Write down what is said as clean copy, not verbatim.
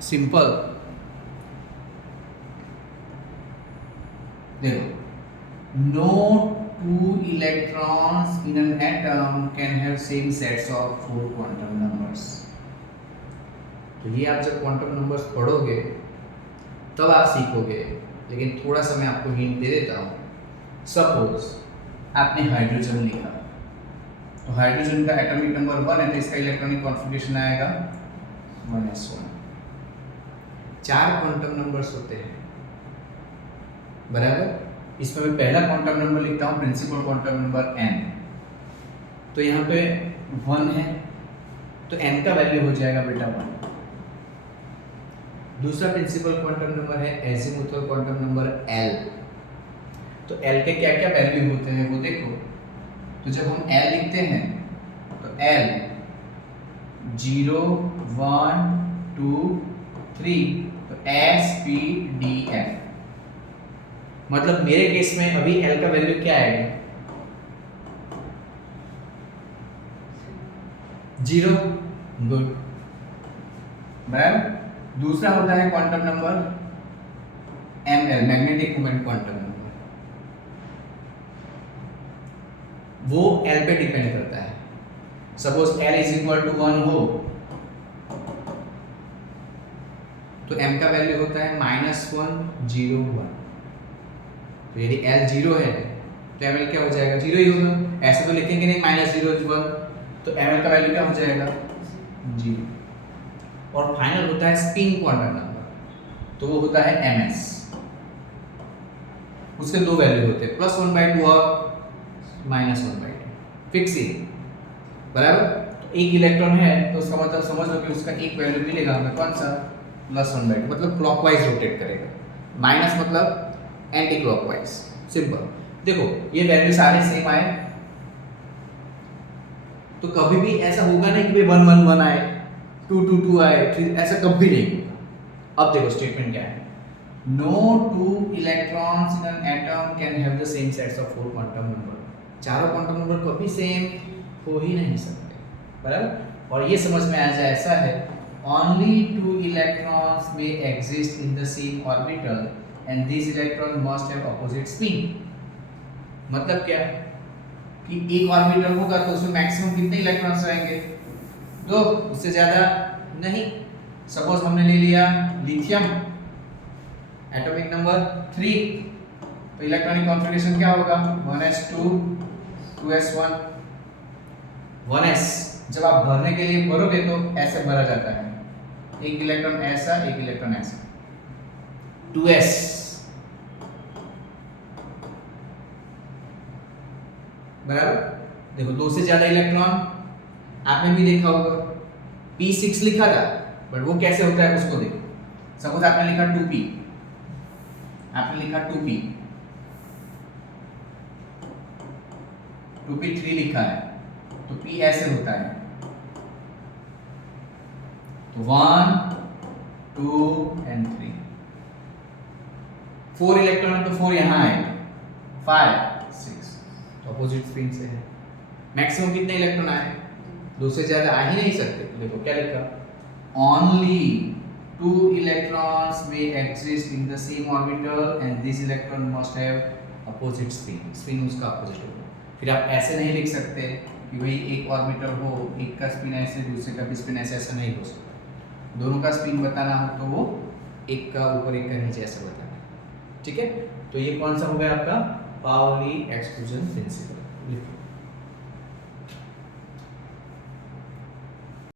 Simple. देखो, no two electrons in an atom can have same sets of 4 quantum numbers। तो ये आप जब क्वांटम नंबर्स पढ़ोगे तब आप सीखोगे, लेकिन थोड़ा सा मैं आपको हिंट दे देता हूँ। सपोज आपने हाइड्रोजन लिखा, तो हाइड्रोजन का एटॉमिक नंबर 1 है, तो इसका इलेक्ट्रॉनिक कॉन्फ़िगरेशन आएगा 1s1। 4 क्वांटम नंबर्स होते हैं, बराबर। इसमें मैं पहला क्वांटम नंबर लिखता हूँ, प्रिंसिपल क्वांटम नंबर n। तो यहाँ पे 1 है, तो n का वैल्यू हो जाएगा बेटा 1। दूसरा प्रिंसिपल क्वांटम नंबर है एजीमुथल क्वांटम नंबर l। तो l के क्या क्या वैल्यू होते हैं वो देखो। तो जब हम l लिखते हैं तो l 0 1 2 3, तो s p d f। मतलब मेरे केस में अभी l का वैल्यू क्या आएगा? 0। गुड, बराबर। दूसरा होता है quantum number ml, magnetic moment quantum number. वो l पे डिपेंड करता है। Suppose l is equal to 1 हो तो m का वैल्यू होता है -1 0 1। तो यदि l 0 है तो ml क्या हो जाएगा? 0 ही होगा। ऐसे तो लिखेंगे नहीं -0 1, तो ml का वैल्यू क्या हो जाएगा? 0। और फाइनल होता है स्पिन क्वांटम नंबर, तो वो होता है ms। उसके दो वैल्यू होते हैं, +1/2 और -1/2। फिक्स ही, बराबर। तो एक इलेक्ट्रॉन है तो उसका मतलब समझ लो कि उसका एक वैल्यू मिलेगा हमें, कौन सा? +1/2, मतलब क्लॉकवाइज रोटेट करेगा। माइनस मतलब एंटी क्लॉकवाइज। सिंपल। देखो ये वैल्यू सारे सेम आए, तो कभी भी ऐसा होगा नहीं कि 1 1 1 आए, 2 2 2 आए, ऐसा कभी नहीं। अब देखो स्टेटमेंट क्या है। No two electrons in an atom can have the same sets of 4 quantum number। चारों क्वांटम नंबर कभी सेम हो ही नहीं सकते, बराबर। और ये समझ में आ जाए ऐसा है, only two electrons may exist in the same orbital and these electrons must have opposite spin। मतलब क्या कि एक ऑर्बिटल होगा तो उसमें मैक्सिमम कितने इलेक्ट्रॉन्स रहेंगे? 2, उससे ज्यादा नहीं। सपोज हमने ले लिया लिथियम, एटॉमिक नंबर 3, तो इलेक्ट्रॉनिक कॉन्फ़िगरेशन क्या होगा? 1s2 2s1। 1s जब आप भरने के लिए भरोगे तो ऐसे भरा जाता है, एक इलेक्ट्रॉन ऐसा, एक इलेक्ट्रॉन ऐसा। 2s बराबर। देखो 2 से ज्यादा इलेक्ट्रॉन आपने भी देखा होगा, p6 लिखा था, बट वो कैसे होता है उसको देखो। सपोज आपने लिखा 2p, आपने लिखा 2p, 2p3 लिखा है, तो p ऐसे होता है। तो 1 2 and 3, 4 इलेक्ट्रॉन तो 4 यहाँ आए, 5 6, तो अपोजिट स्पिन से है। मैक्सिमम कितने इलेक्ट्रॉन आए? 2 से ज्यादा आ ही नहीं सकते। देखो क्या लिखा, only 2 electrons may exist in the same orbital and this electron must have opposite spin। Spin उसका अपोजिट होगा। फिर आप ऐसे नहीं लिख सकते कि भाई एक ऑर्बिटल हो, एक का स्पिन ऐसे, दूसरे का भी स्पिन ऐसे, ऐसा नहीं हो सकता। दोनों का स्पिन बताना हो तो वो एक का ऊपर एक का नीचे ऐसे बताना है, ठीक है। तो ये कौन सा हो गया आपका? Pauli exclusion principal.